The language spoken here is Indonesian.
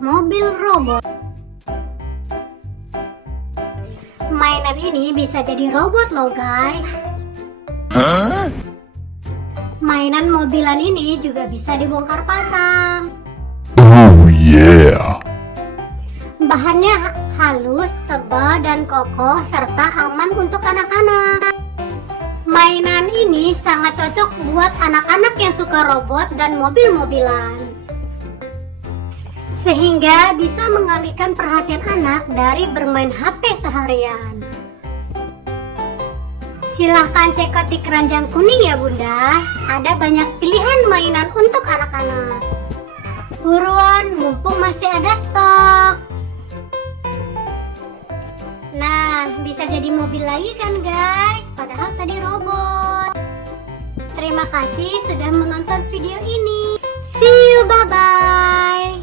mobil robot. Mainan ini bisa jadi robot loh guys. Mainan mobilan ini juga bisa dibongkar pasang. Oh yeah. Bahannya halus, tebal, dan kokoh, serta aman untuk anak-anak. Mainan ini sangat cocok buat anak-anak yang suka robot dan mobil-mobilan, sehingga bisa mengalihkan perhatian anak dari bermain HP seharian. Silahkan cek out di keranjang kuning ya bunda, ada banyak pilihan mainan untuk anak-anak. Buruan, mumpung masih ada stok. Nah, bisa jadi mobil lagi kan guys, padahal tadi robot. Terima kasih sudah menonton video ini. See you, bye-bye.